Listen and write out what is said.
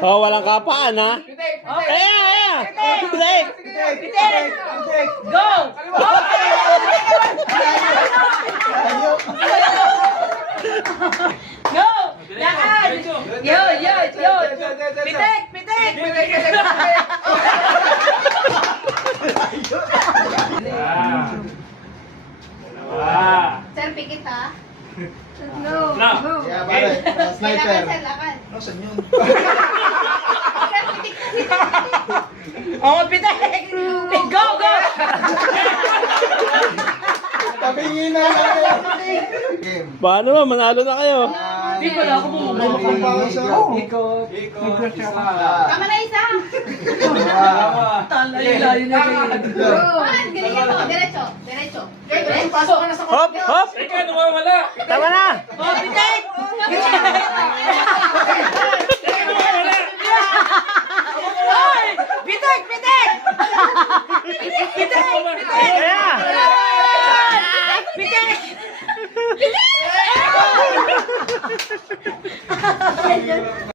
Oh, walang kapaan, ha? Ayan! Pitik! Go! Go! Lakad! Yun! Pitik! Sir, pikit ha. Go! Yeah, pare. Sniper. Sir, lakad. Saan yun? Sir, pitik. Oh, pitik! Go! Tabingin na natin. Game. Paano ba? Manalo na kayo. Di ko lang ako bumubulong. Tama na isa. Layo na kayo. Man, ganyan mo. Diretso. Pasok ka na sa Hop! Hop! Tama na! Oh, pitik! Oy! Pitik! Ayan! Pitik!